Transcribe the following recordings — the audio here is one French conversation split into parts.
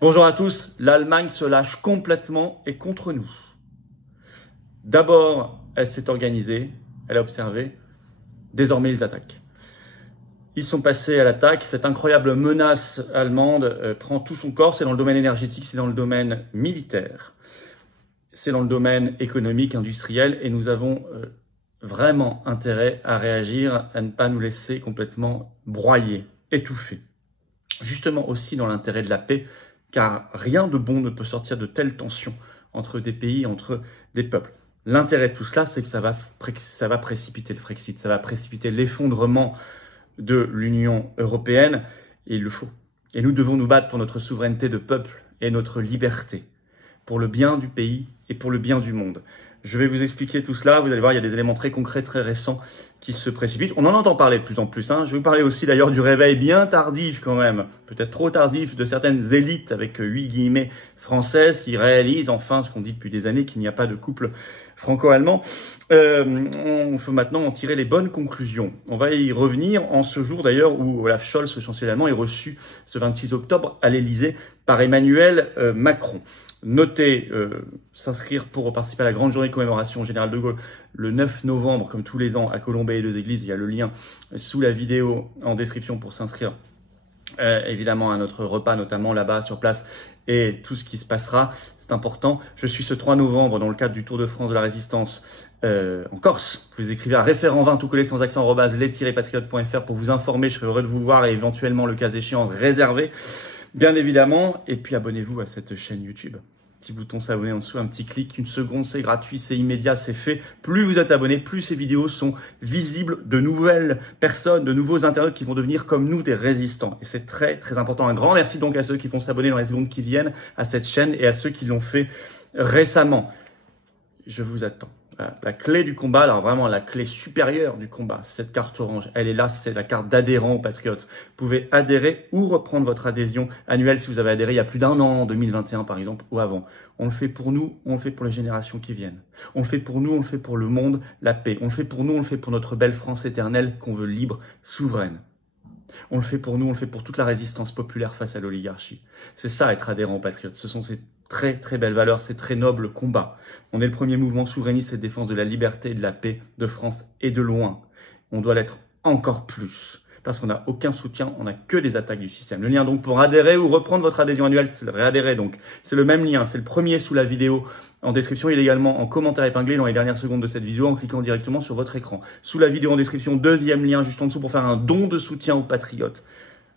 Bonjour à tous, l'Allemagne se lâche complètement et contre nous. D'abord, elle s'est organisée, elle a observé, désormais ils attaquent. Ils sont passés à l'attaque, cette incroyable menace allemande prend tout son corps, c'est dans le domaine énergétique, c'est dans le domaine militaire, c'est dans le domaine économique, industriel, et nous avons vraiment intérêt à réagir, à ne pas nous laisser complètement broyer, étouffer. Justement aussi dans l'intérêt de la paix, car rien de bon ne peut sortir de telles tensions entre des pays, entre des peuples. L'intérêt de tout cela, c'est que ça va précipiter le Frexit, ça va précipiter l'effondrement de l'Union européenne, et il le faut. Et nous devons nous battre pour notre souveraineté de peuple et notre liberté, pour le bien du pays et pour le bien du monde. Je vais vous expliquer tout cela, vous allez voir, il y a des éléments très concrets, très récents qui se précipitent. On en entend parler de plus en plus. Je vais vous parler aussi d'ailleurs du réveil bien tardif quand même, peut-être trop tardif, de certaines élites avec 8 guillemets françaises qui réalisent enfin ce qu'on dit depuis des années, qu'il n'y a pas de couple franco-allemand. On faut maintenant en tirer les bonnes conclusions. On va y revenir en ce jour d'ailleurs où Olaf Scholz, le chancelier allemand, est reçu ce 26 octobre à l'Élysée par Emmanuel Macron. Notez, s'inscrire pour participer à la grande journée de commémoration Général de Gaulle le 9 novembre, comme tous les ans, à Colombey-les-Deux-Églises. Il y a le lien sous la vidéo en description pour s'inscrire évidemment à notre repas, notamment là-bas sur place, et tout ce qui se passera. C'est important. Je suis ce 3 novembre dans le cadre du Tour de France de la Résistance en Corse. Vous écrivez à référent20 tout collé sans accent @les-patriotes.fr pour vous informer. Je serai heureux de vous voir et éventuellement, le cas échéant, réserver. Bien évidemment, et puis abonnez-vous à cette chaîne YouTube. Petit bouton s'abonner en dessous, un petit clic, une seconde, c'est gratuit, c'est immédiat, c'est fait. Plus vous êtes abonné, plus ces vidéos sont visibles de nouvelles personnes, de nouveaux internautes qui vont devenir comme nous des résistants. Et c'est très très important. Un grand merci donc à ceux qui vont s'abonner dans les secondes qui viennent à cette chaîne et à ceux qui l'ont fait récemment. Je vous attends. La clé du combat, alors vraiment la clé supérieure du combat, cette carte orange, elle est là, c'est la carte d'adhérent aux Patriotes. Vous pouvez adhérer ou reprendre votre adhésion annuelle si vous avez adhéré il y a plus d'1 an, en 2021 par exemple, ou avant. On le fait pour nous, on le fait pour les générations qui viennent. On le fait pour nous, on le fait pour le monde, la paix. On le fait pour nous, on le fait pour notre belle France éternelle qu'on veut libre, souveraine. On le fait pour nous, on le fait pour toute la résistance populaire face à l'oligarchie. C'est ça être adhérent aux Patriotes. Ce sont ces très très belles valeurs, ces très nobles combats. On est le premier mouvement souverainiste et de défense de la liberté et de la paix de France et de loin. On doit l'être encore plus parce qu'on n'a aucun soutien, on n'a que des attaques du système. Le lien donc pour adhérer ou reprendre votre adhésion annuelle, c'est le réadhérer donc. C'est le même lien, c'est le premier sous la vidéo en description. Il est également en commentaire épinglé dans les dernières secondes de cette vidéo en cliquant directement sur votre écran. Sous la vidéo en description, deuxième lien juste en dessous pour faire un don de soutien aux Patriotes.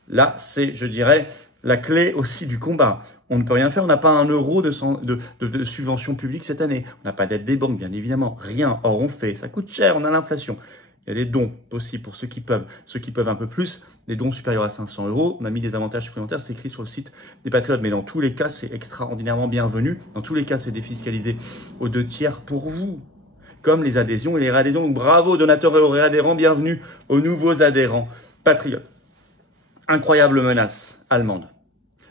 Là, c'est, je dirais, la clé aussi du combat. On ne peut rien faire, on n'a pas 1 euro de subvention publique cette année. On n'a pas d'aide des banques, bien évidemment. Rien. Or, on fait. Ça coûte cher, on a l'inflation. Il y a des dons possibles pour ceux qui peuvent. Ceux qui peuvent un peu plus, des dons supérieurs à 500 €. On a mis des avantages supplémentaires, c'est écrit sur le site des Patriotes. Mais dans tous les cas, c'est extraordinairement bienvenu. Dans tous les cas, c'est défiscalisé aux 2/3 pour vous. Comme les adhésions et les réadhésions. Donc, bravo donateurs et aux réadhérents. Bienvenue aux nouveaux adhérents Patriotes. Incroyable menace allemande.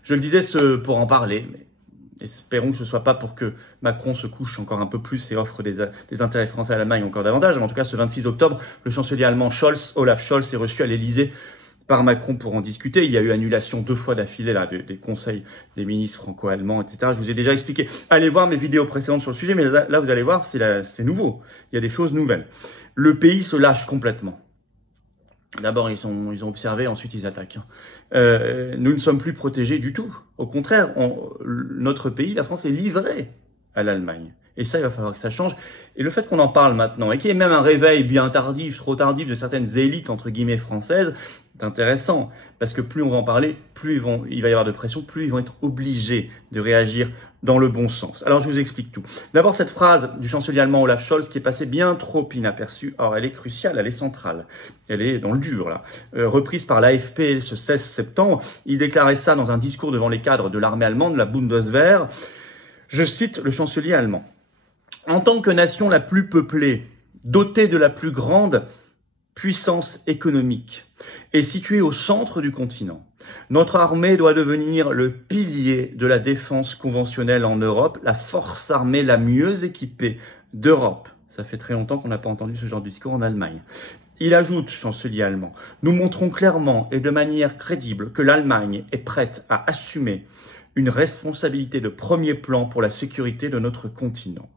Je le disais pour en parler, mais espérons que ce ne soit pas pour que Macron se couche encore un peu plus et offre des intérêts français à l'Allemagne encore davantage. Mais en tout cas, ce 26 octobre, le chancelier allemand Olaf Scholz, est reçu à l'Élysée par Macron pour en discuter. Il y a eu annulation 2 fois d'affilée là, des conseils des ministres franco-allemands, etc. Je vous ai déjà expliqué. Allez voir mes vidéos précédentes sur le sujet, mais là vous allez voir, c'est nouveau. Il y a des choses nouvelles. Le pays se lâche complètement. D'abord, ils ont observé, ensuite ils attaquent. Nous ne sommes plus protégés du tout. Au contraire, notre pays, la France, est livré à l'Allemagne. Et ça, il va falloir que ça change. Et le fait qu'on en parle maintenant, et qu'il y ait même un réveil bien tardif, trop tardif de certaines élites, entre guillemets, françaises, c'est intéressant. Parce que plus on va en parler, plus il va y avoir de pression, plus ils vont être obligés de réagir dans le bon sens. Alors, je vous explique tout. D'abord, cette phrase du chancelier allemand Olaf Scholz qui est passée bien trop inaperçue. Or, elle est cruciale, elle est centrale. Elle est dans le dur, là. Reprise par l'AFP ce 16 septembre. Il déclarait ça dans un discours devant les cadres de l'armée allemande, la Bundeswehr. Je cite le chancelier allemand. En tant que nation la plus peuplée, dotée de la plus grande puissance économique et située au centre du continent, notre armée doit devenir le pilier de la défense conventionnelle en Europe, la force armée la mieux équipée d'Europe. Ça fait très longtemps qu'on n'a pas entendu ce genre de discours en Allemagne. Il ajoute, chancelier allemand, « Nous montrons clairement et de manière crédible que l'Allemagne est prête à assumer une responsabilité de premier plan pour la sécurité de notre continent.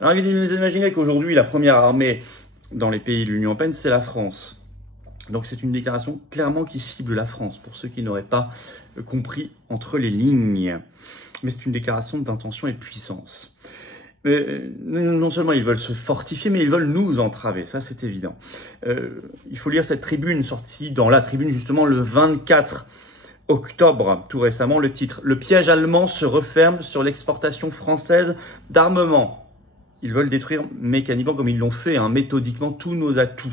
Alors, vous imaginez qu'aujourd'hui, la première armée dans les pays de l'Union européenne, c'est la France. Donc, c'est une déclaration clairement qui cible la France, pour ceux qui n'auraient pas compris entre les lignes. Mais c'est une déclaration d'intention et de puissance. Non seulement ils veulent se fortifier, mais ils veulent nous entraver, ça c'est évident. Il faut lire cette tribune sortie dans la tribune justement le 24 octobre, tout récemment, le titre « Le piège allemand se referme sur l'exportation française d'armement ». Ils veulent détruire mécaniquement, comme ils l'ont fait, méthodiquement, tous nos atouts.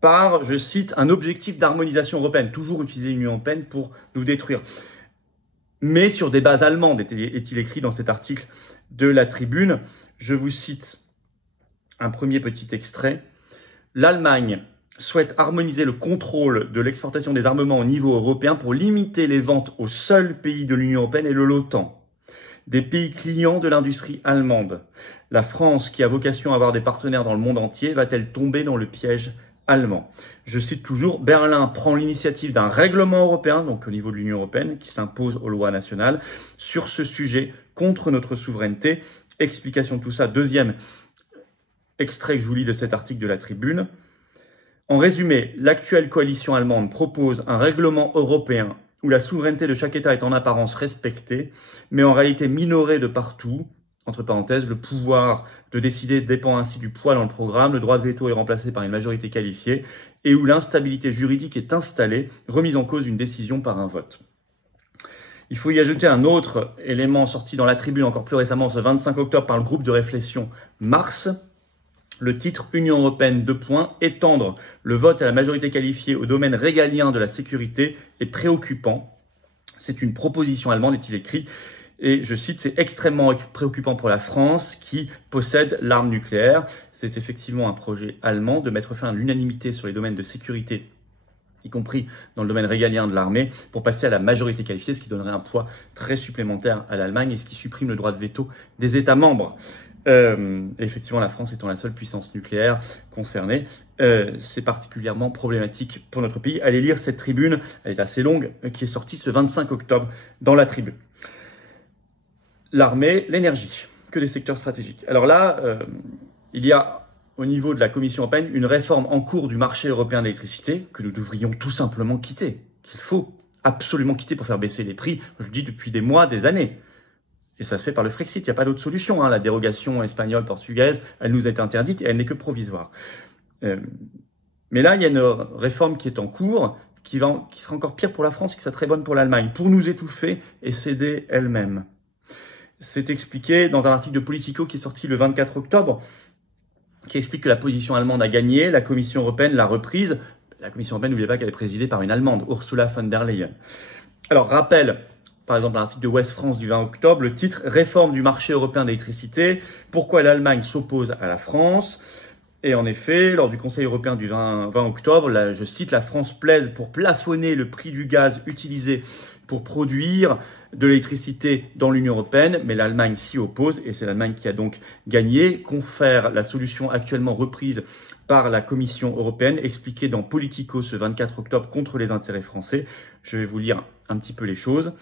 Par, je cite, un objectif d'harmonisation européenne, toujours utiliser l'Union européenne pour nous détruire. Mais sur des bases allemandes, est-il écrit dans cet article de la Tribune. Je vous cite un premier petit extrait. L'Allemagne souhaite harmoniser le contrôle de l'exportation des armements au niveau européen pour limiter les ventes aux seuls pays de l'Union européenne et de l'OTAN, des pays clients de l'industrie allemande. La France, qui a vocation à avoir des partenaires dans le monde entier, va-t-elle tomber dans le piège allemand? Je cite toujours, Berlin prend l'initiative d'un règlement européen, donc au niveau de l'Union européenne, qui s'impose aux lois nationales, sur ce sujet contre notre souveraineté. Explication de tout ça, deuxième extrait que je vous lis de cet article de la Tribune. En résumé, l'actuelle coalition allemande propose un règlement européen où la souveraineté de chaque État est en apparence respectée, mais en réalité minorée de partout. Entre parenthèses, le pouvoir de décider dépend ainsi du poids dans le programme, le droit de veto est remplacé par une majorité qualifiée, et où l'instabilité juridique est installée, remise en cause d'une décision par un vote. Il faut y ajouter un autre élément sorti dans la Tribune encore plus récemment, ce 25 octobre, par le groupe de réflexion Mars. Le titre Union européenne : étendre le vote à la majorité qualifiée au domaine régalien de la sécurité est préoccupant. C'est une proposition allemande, est-il écrit. Et je cite, c'est extrêmement préoccupant pour la France qui possède l'arme nucléaire. C'est effectivement un projet allemand de mettre fin à l'unanimité sur les domaines de sécurité, y compris dans le domaine régalien de l'armée, pour passer à la majorité qualifiée, ce qui donnerait un poids très supplémentaire à l'Allemagne et ce qui supprime le droit de veto des États membres. Effectivement, la France étant la seule puissance nucléaire concernée, c'est particulièrement problématique pour notre pays. Allez lire cette tribune, elle est assez longue, qui est sortie ce 25 octobre dans la Tribune. L'armée, l'énergie, que des secteurs stratégiques. Alors là, il y a au niveau de la Commission européenne une réforme en cours du marché européen de l'électricité que nous devrions tout simplement quitter, qu'il faut absolument quitter pour faire baisser les prix, je le dis depuis des mois, des années. Et ça se fait par le Frexit, il n'y a pas d'autre solution. La dérogation espagnole, portugaise, elle nous est interdite et elle n'est que provisoire. Mais là, il y a une réforme qui est en cours, qui sera encore pire pour la France et qui sera très bonne pour l'Allemagne, pour nous étouffer et céder elle-même. C'est expliqué dans un article de Politico qui est sorti le 24 octobre, qui explique que la position allemande a gagné, la Commission européenne l'a reprise. La Commission européenne, n'oubliez pas qu'elle est présidée par une Allemande, Ursula von der Leyen. Alors, rappel, par exemple, un article de Ouest France du 20 octobre, le titre « Réforme du marché européen d'électricité, pourquoi l'Allemagne s'oppose à la France ?» Et en effet, lors du Conseil européen du 20 octobre, je cite, « La France plaide pour plafonner le prix du gaz utilisé pour produire de l'électricité dans l'Union européenne, mais l'Allemagne s'y oppose et c'est l'Allemagne qui a donc gagné, confère la solution actuellement reprise par la Commission européenne, expliquée dans Politico ce 24 octobre contre les intérêts français. Je vais vous lire un petit peu les choses.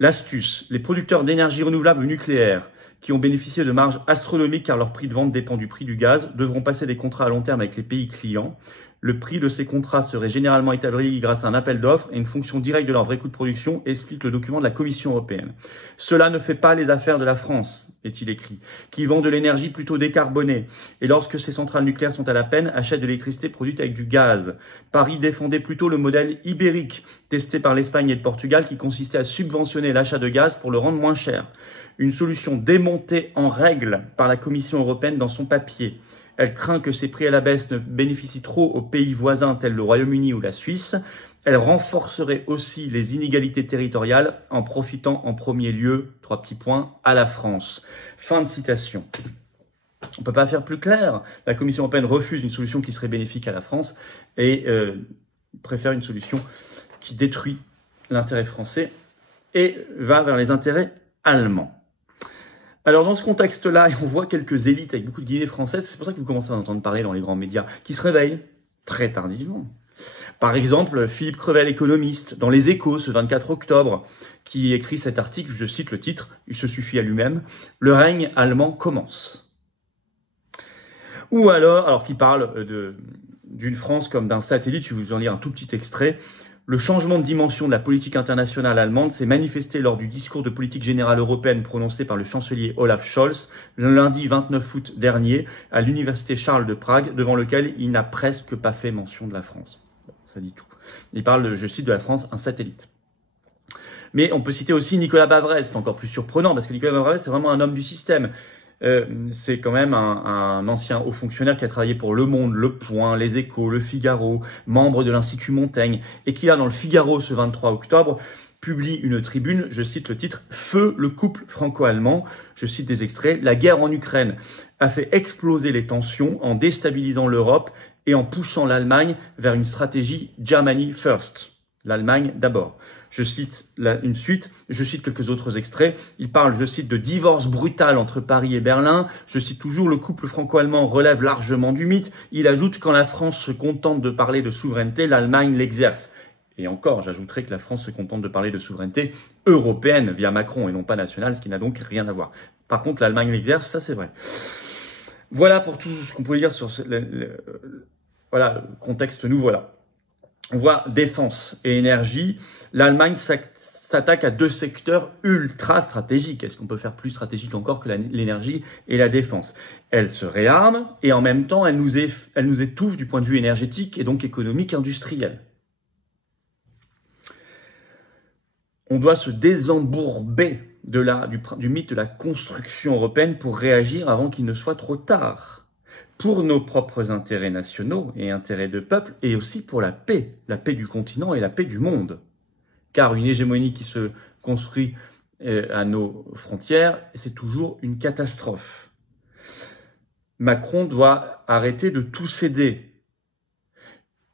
L'astuce, les producteurs d'énergie renouvelable nucléaire qui ont bénéficié de marges astronomiques car leur prix de vente dépend du prix du gaz, devront passer des contrats à long terme avec les pays clients. Le prix de ces contrats serait généralement établi grâce à un appel d'offres et une fonction directe de leur vrai coût de production, explique le document de la Commission européenne. Cela ne fait pas les affaires de la France, est-il écrit, qui vend de l'énergie plutôt décarbonée et lorsque ces centrales nucléaires sont à la peine, achète de l'électricité produite avec du gaz. Paris défendait plutôt le modèle ibérique, testé par l'Espagne et le Portugal, qui consistait à subventionner l'achat de gaz pour le rendre moins cher. Une solution démontée en règle par la Commission européenne dans son papier. Elle craint que ces prix à la baisse ne bénéficient trop aux pays voisins tels le Royaume-Uni ou la Suisse. Elle renforcerait aussi les inégalités territoriales en profitant en premier lieu, 3 petits points, à la France. Fin de citation. On ne peut pas faire plus clair. La Commission européenne refuse une solution qui serait bénéfique à la France et préfère une solution qui détruit l'intérêt français et va vers les intérêts allemands. Alors dans ce contexte-là, on voit quelques élites avec beaucoup de guillemets françaises, c'est pour ça que vous commencez à en entendre parler dans les grands médias, qui se réveillent très tardivement Par exemple, Philippe Crevel, économiste, dans Les Échos, ce 24 octobre, qui écrit cet article, je cite le titre, il se suffit à lui-même, « Le règne allemand commence ». Ou alors qui parle d'une France comme d'un satellite, je vais vous en lire un tout petit extrait. Le changement de dimension de la politique internationale allemande s'est manifesté lors du discours de politique générale européenne prononcé par le chancelier Olaf Scholz le lundi 29 août dernier à l'université Charles de Prague, devant lequel il n'a presque pas fait mention de la France. Bon, ça dit tout. Il parle, je cite, de la France, un satellite. Mais on peut citer aussi Nicolas Bavrez, c'est encore plus surprenant parce que Nicolas Bavrez, c'est vraiment un homme du système. C'est quand même un ancien haut fonctionnaire qui a travaillé pour Le Monde, Le Point, Les Échos, Le Figaro, membre de l'Institut Montaigne, et qui a dans Le Figaro ce 23 octobre publie une tribune, je cite le titre « Feu le couple franco-allemand », je cite des extraits, « La guerre en Ukraine a fait exploser les tensions en déstabilisant l'Europe et en poussant l'Allemagne vers une stratégie Germany First ». L'Allemagne d'abord. Je cite une suite, je cite quelques autres extraits. Il parle, je cite, de divorce brutal entre Paris et Berlin. Je cite toujours, le couple franco-allemand relève largement du mythe. Il ajoute, quand la France se contente de parler de souveraineté, l'Allemagne l'exerce. Et encore, j'ajouterai que la France se contente de parler de souveraineté européenne via Macron et non pas nationale, ce qui n'a donc rien à voir. Par contre, l'Allemagne l'exerce, ça c'est vrai. Voilà pour tout ce qu'on pouvait dire sur voilà, le contexte nous voilà. On voit défense et énergie. L'Allemagne s'attaque à deux secteurs ultra stratégiques. Est-ce qu'on peut faire plus stratégique encore que l'énergie et la défense? Elle se réarme et en même temps, elle nous étouffe du point de vue énergétique et donc économique, industriel. On doit se désembourber du mythe de la construction européenne pour réagir avant qu'il ne soit trop tard. Pour nos propres intérêts nationaux et intérêts de peuple, et aussi pour la paix du continent et la paix du monde. Car une hégémonie qui se construit à nos frontières, c'est toujours une catastrophe. Macron doit arrêter de tout céder.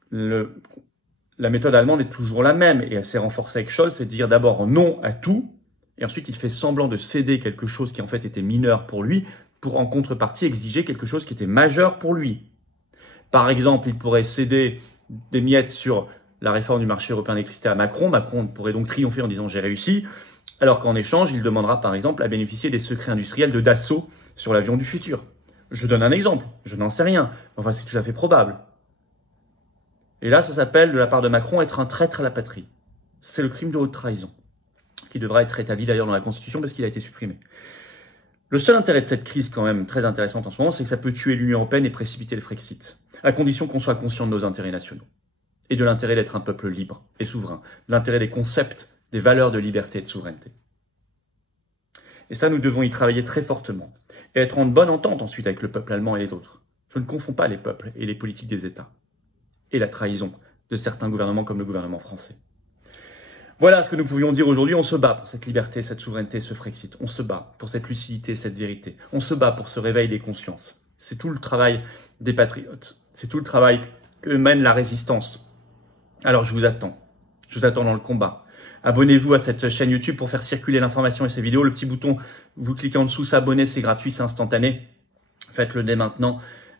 La méthode allemande est toujours la même, et elle s'est renforcée avec Scholz, c'est de dire d'abord non à tout, et ensuite il fait semblant de céder quelque chose qui en fait était mineur pour lui, pour en contrepartie exiger quelque chose qui était majeur pour lui. Par exemple, il pourrait céder des miettes sur la réforme du marché européen d'électricité à Macron. Macron pourrait donc triompher en disant « j'ai réussi », alors qu'en échange, il demandera par exemple à bénéficier des secrets industriels de Dassault sur l'avion du futur. Je donne un exemple, je n'en sais rien, enfin c'est tout à fait probable. Et là, ça s'appelle, de la part de Macron, être un traître à la patrie. C'est le crime de haute trahison, qui devra être établi d'ailleurs dans la Constitution parce qu'il a été supprimé. Le seul intérêt de cette crise, quand même très intéressante en ce moment, c'est que ça peut tuer l'Union européenne et précipiter le Frexit, à condition qu'on soit conscient de nos intérêts nationaux et de l'intérêt d'être un peuple libre et souverain, de l'intérêt des concepts, des valeurs de liberté et de souveraineté. Et ça, nous devons y travailler très fortement et être en bonne entente ensuite avec le peuple allemand et les autres. Je ne confonds pas les peuples et les politiques des États et la trahison de certains gouvernements comme le gouvernement français. Voilà ce que nous pouvions dire aujourd'hui. On se bat pour cette liberté, cette souveraineté, ce Frexit. On se bat pour cette lucidité, cette vérité. On se bat pour ce réveil des consciences. C'est tout le travail des patriotes. C'est tout le travail que mène la résistance. Alors je vous attends. Je vous attends dans le combat. Abonnez-vous à cette chaîne YouTube pour faire circuler l'information et ces vidéos. Le petit bouton, vous cliquez en dessous, s'abonner, c'est gratuit, c'est instantané. Faites-le dès maintenant.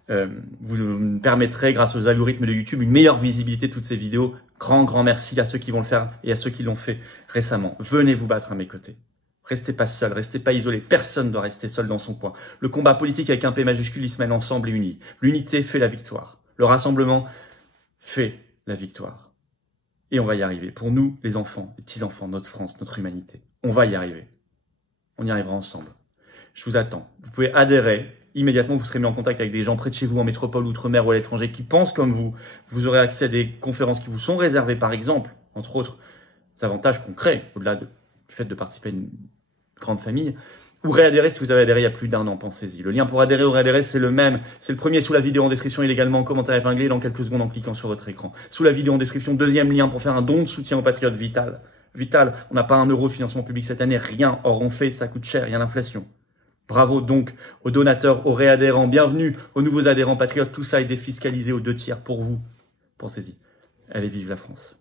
Vous me permettrez, grâce aux algorithmes de YouTube, une meilleure visibilité de toutes ces vidéos. Grand merci à ceux qui vont le faire et à ceux qui l'ont fait récemment. Venez vous battre à mes côtés. Restez pas seul, restez pas isolé. Personne ne doit rester seul dans son coin. Le combat politique avec un P majuscule, il se mène ensemble et uni. L'unité fait la victoire. Le rassemblement fait la victoire. Et on va y arriver. Pour nous, les enfants, les petits-enfants, notre France, notre humanité. On va y arriver. On y arrivera ensemble. Je vous attends. Vous pouvez adhérer. Immédiatement, vous serez mis en contact avec des gens près de chez vous, en métropole, outre-mer ou à l'étranger, qui pensent comme vous. Vous aurez accès à des conférences qui vous sont réservées, par exemple, entre autres, avantages concrets, au-delà du fait de participer à une grande famille. Ou réadhérer si vous avez adhéré il y a plus d'un an, pensez-y. Le lien pour adhérer ou réadhérer, c'est le même. C'est le premier sous la vidéo en description, illégalement en commentaire épinglé dans quelques secondes en cliquant sur votre écran. Sous la vidéo en description, deuxième lien pour faire un don de soutien aux patriotes vital. Vital, on n'a pas un euro de financement public cette année, rien. Or on fait, ça coûte cher, il y a l'inflation. Bravo donc aux donateurs, aux réadhérents, bienvenue aux nouveaux adhérents patriotes, tout ça est défiscalisé aux 2 tiers pour vous. Pensez-y. Allez, vive la France.